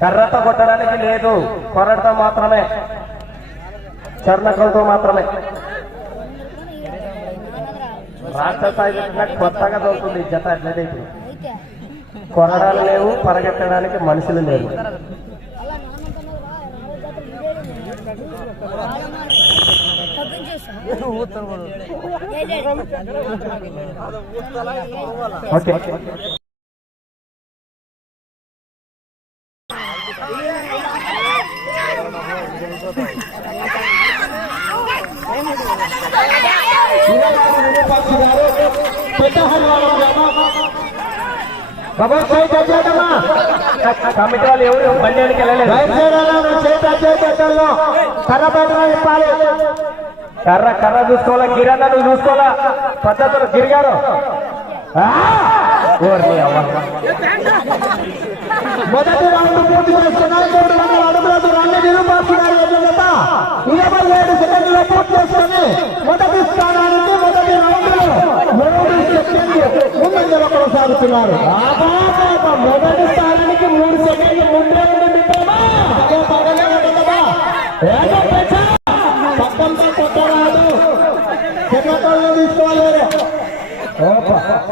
కర్రతో కొట్టడానికి లేదు. కొరడతో మాత్రమే. చర్ణకంతో మాత్రమే. రాష్ట్ర స్థాయి కొత్తగా దొరుకుతుంది జత అట్లయితే కొరడాలు లేవు పరిగెత్తడానికి మనుషులు లేవు ఓకే. బాబా సైడ్ చేద్దామా కమిటీ వాళ్ళు ఎవరు పల్లెలకు వెళ్ళలేదు చేత చేత కర్రపేట ఇప్పాలి కర్ర కర్ర చూసుకోవాలా? గిరన్న నువ్వు చూసుకోవాలా? పద్ధతులు గిరిగారు మొదటి రౌండ్ పూర్తి చేస్తున్నారు మూడు వందల అడుగుల దూరాన్ని నిరూపిస్తున్నారు ఎదురుగత ఇరవై ఏడు సెకండ్లు పూర్తి చేసుకుని మొదటి స్థానానికి మొదటి రౌండ్లో మూడు సెకండ్లు ముందంజలో కొనసాగుతున్నారు మొదటి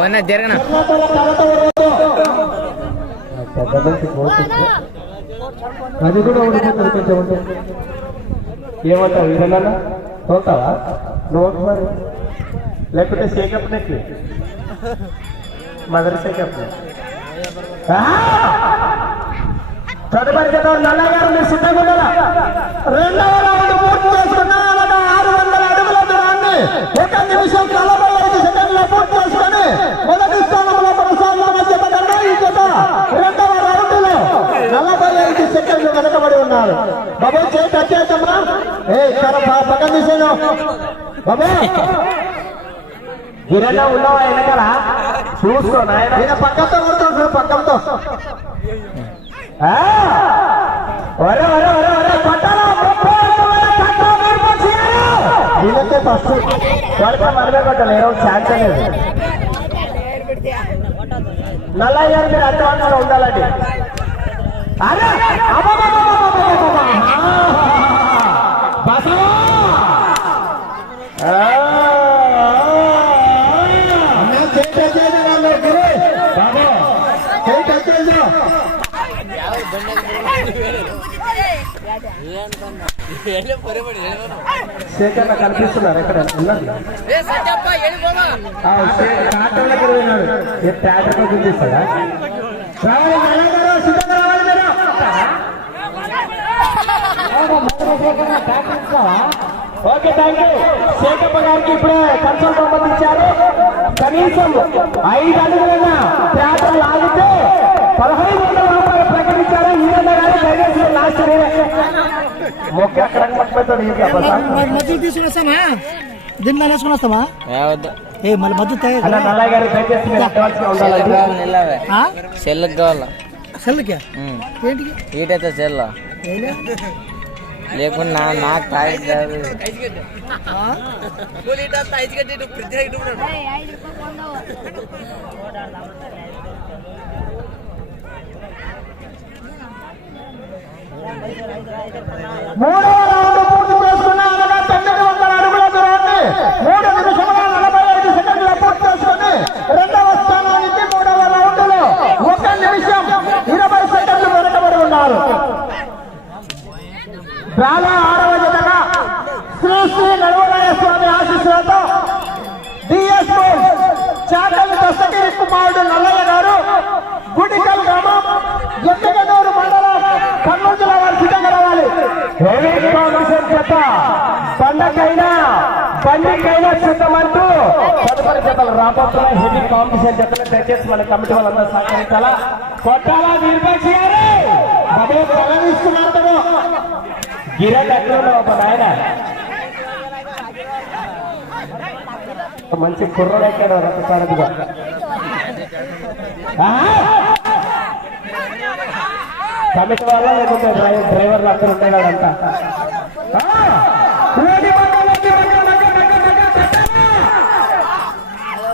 వన్న జరగన? అది కూడా ఉండిపోతుంది కొంచెం ఉంటే. ఏమంటావు? ఇదన్నా తోతావా నువ్వు మరి. లేకపోతే షేకప్ నెక్కి మదర్ షేకప్ తదుపరి నల్లగారు సిద్ధంగా రెండవ రౌండ్ పూర్తి చేస్తున్నారు. ఒక నిమిషం నలభై ఐదు సెకండ్ల పూర్తి చేసుకుని మొదటి స్థానంలో కొనసాగుతున్న జత కన్నా ఈ జత రెండవ రౌండ్లో నలభై ఐదు సెకండ్లు వెనకబడి ఉన్నారు. బాబు చేతి వచ్చేద్దమ్మా ఏ పక్కన తీసాను బాబు. గిరణ ఉన్నావా వెనకాల? చూసుకో నాయన. పక్కతో కొడుతుంది పక్కతో. ఒరే. ఫస్ట్ త్వరగా మనమే కొట్టాలి ఏదో ఛాన్స్ అనేది నల్లయ్య గారు మీరు అడ్వాన్స్లో ఉండాలండి అరే! శేఖర్ కనిపిస్తున్నారు ఎక్కడ? థియేటర్లో ఓకే థ్యాంక్ యూ శేఖప్ప గారికి ఇప్పుడే కన్సల్ కనీసం ఐదు అడుగులైనా పేపర్ లాగితే పదహైదు మధ్యలో తీసుకుని వస్తానా దీంట్లో వేసుకుని వస్తావా ఏ మళ్ళీ మధ్య సెల్కి కావాలా సెల్కి ఏంటికి సెల్ లేకుండా నాకు తాగి కాదు ఐదు మూడవ రౌండ్ పూర్తి చేసుకున్న అనగా తొమ్మిది వందల అడుగుల దూరాన్ని మూడు నిమిషముల నలభై ఐదు సెకండ్ల పూర్తి చేసుకుని రెండవ స్థానానికి మూడవ రౌండ్లో ఒక నిమిషం ఇరవై సెకండ్లు వెనకబడి ఉన్నారు. డ్రాలో ఆరవ జతగా శ్రీ శ్రీ స్వామి ఆశీస్సులతో డిఎస్ చాకల్ దస్తగిరి కుమారుడు నల్లయ్య గారు గుడికల్ గ్రామం ఎమ్మిగనూరు మండలం కర్నూలు జిల్లా వారు సిద్ధంగా రావాలి హెవీ కాంపిటీషన్ చేత పండగ బండికైనా బండికైనా సిద్ధమంటూ తదుపరి రాబోతున్నాయి హెవీ కాంపిటీషన్ జతలు దయచేసి మన కమిటీ వాళ్ళందరూ సహకరించాలా? కొట్టాలా నిర్మక్షి గారు బాబు తలనిస్తున్నారు కదా. గిరణ్ ఎక్కడ ఒక నాయన. మంచి కుర్రలు ఎక్కాడు రకసారథిగా కమిటీ వాళ్ళ లేకపోతే డ్రైవర్లు అక్కడ ఉండేవాడంతా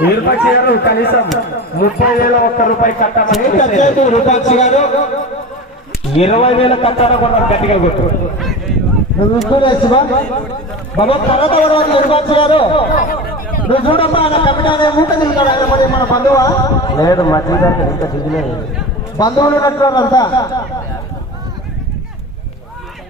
వీరపక్షి గారు కనీసం ముప్పై వేల ఒక్క రూపాయి రూపాక్షి గారు ఇరవై వేల కట్టాలో కూడా గట్టిగా కొట్టు నువ్వు చూడే శివ. బాబు తర్వాత వరకు రూపాక్షి గారు నువ్వు చూడమ్మా నా కమిటీ అనే మూట తింటాడు ఆయన మన బంధువా? లేదు మధ్య ఇంకా దిగిలేదు. బంధువులు ఉన్నట్టు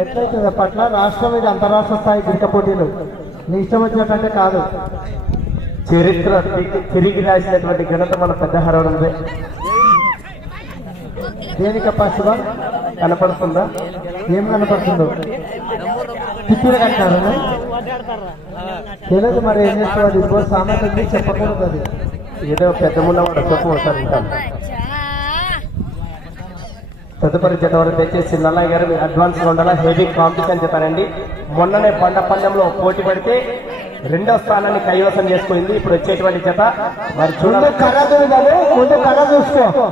ఎట్లయితే పట్ల రాష్ట్రం ఇది అంతరాష్ట్ర స్థాయి క్రికెట్ పోటీలు. నీ ఇష్టం వచ్చినట్టంటే కాదు. చరిత్ర తిరిగి- రాసినటువంటి ఘనత మన పెద్ద హరవడందే దేనిక పశువా కనపడుతుందా? ఏం కనపడుతుందో? తిప్పిలు కట్టారు? తెలియదు మరి ఏం చేస్తుంది ఇంకో సామెత ఉంది చెప్పకూడదు అది. ఏదో పెద్ద ఉన్నవాడు చెప్పు ఒకసారి తదుపరి జత వరకు దయచేసి నల్లయ్య గారు మీరు అడ్వాన్స్గా ఉండాలా? హెవీ కాంపిటీషన్ చెప్పారండి. మొన్ననే బండ పందెంలో పోటీ పడితే రెండో స్థానాన్ని కైవసం చేసుకుంది. ఇప్పుడు వచ్చేటువంటి జత. మరి చూడాలి. కర్ర కర్ర చూసుకో.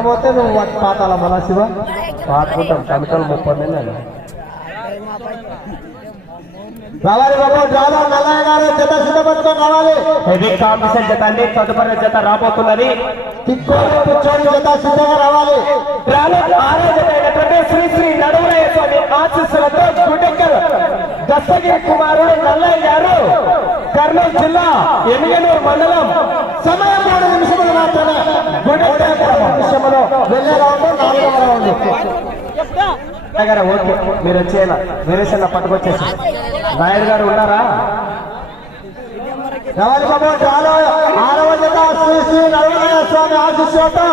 పోతే నువ్వు వాటి పాతాల మన శివ? పాడుకుంటాం. కమిటలు ముప్పై అని. రావాలి బాబు గారు జత సిద్ధపట్టుకొని రావాలి హెవీ కాంపిటీషన్ జత అండి. తదుపరి జత రాబోతున్నది. తిక్కోడు కూర్చొని జత సిద్ధంగా రావాలి. శ్రీ శ్రీ నడుమలయ్య స్వామి ఆశీస్సులతో దస్తగిరి కుమారుడు నల్లయ్య గారు కర్నూలు జిల్లా ఎమిగనూరు మండలం సమయం మూడు నిమిషములు మాత్రమే. గుడెక్కర్ నిమిషములు. వెళ్ళే రౌండ్ నాలుగవ రౌండ్. గారు ఓకే మీరు వచ్చేలా. వీరేశన్న పట్టుకొచ్చేసి. నాయుడు గారు ఉన్నారా? రావాలి చాలా ఆరవ జత శ్రీ శ్రీ నరవయ్య స్వామి ఆశీస్సులతో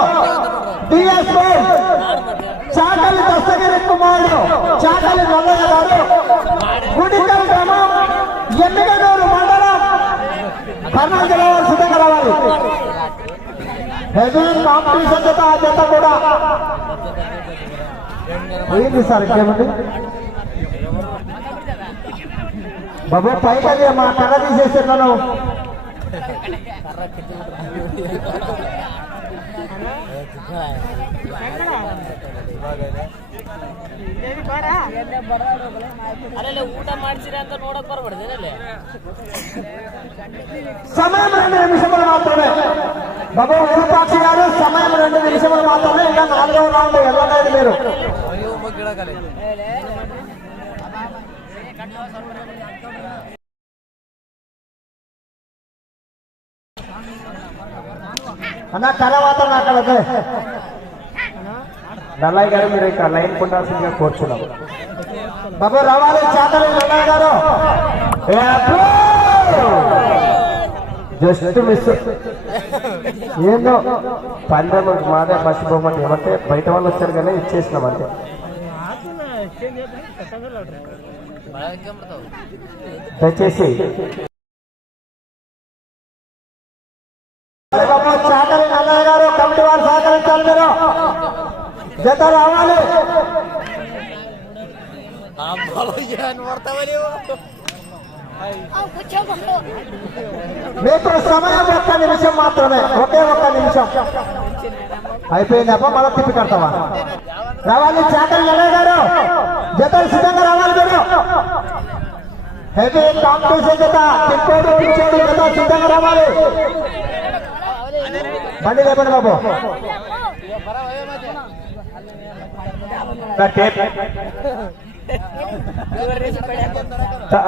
డిఎస్ చాకలి దస్తగిరి కుమారుడు చాకలి నల్లయ్య గారు గుడికల్ గ్రామం ఎమ్మిగనూరు మండలం కర్నూలు జిల్లా వారు సిద్ధంగా రావాలి హెవీ కాంపిటీషన్ జత ఆ జత కూడా ఏంటి సార్ ఇంకేమండి బాబు పైకి మా కర్ర తీసేస్తున్నాను ಅಲ್ಲೇ ಊಟ ಮಾಡ್ಸಿರಿ ಅಂತ ನೋಡಕ್ ಬರ್ಬಾರ್ದೇನಲ್ಲಿ సమయం రెండు నిమిషములు మాత్రమే బాబు విరూపాక్షి గారు సమయం రెండు నిమిషములు మాత్రమే ఇంకా నాలుగవ రౌండ్ వెళ్ళలేదు మీరు అన్న తర్వాత అక్కడ నల్లయ్య గారు మీరు ఇక్కడ లైన్ పొందాల్సిందిగా కోరుచున్నాం బాబు రావాలి చేతలు నల్లయ్య గారు. Just miss. ఏందో? పందెం మాదే ఫస్ట్ బహుమతి. ఏమంటే బయట వాళ్ళు వచ్చారు కానీ ఇచ్చేసినాం అంతే. దయచేసి జత రావాలి మీకు సమయం ఒక్క నిమిషం మాత్రమే ఒకే ఒక్క నిమిషం. అయిపోయిందప్ప మళ్ళీ తిప్పి కడతావా? రావాలి చేతలు ఎలాగ గారు. జతలు సిద్ధంగా రావాలి మీరు హెవీ కాంపిటీషన్ జత తిప్పోడు పిచ్చోడు జత సిద్ధంగా రావాలి. బండి లేపండి బాబు.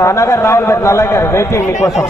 అనగారు రావాలి నల్లయ్య గారు వెయిటింగ్ మీకోసం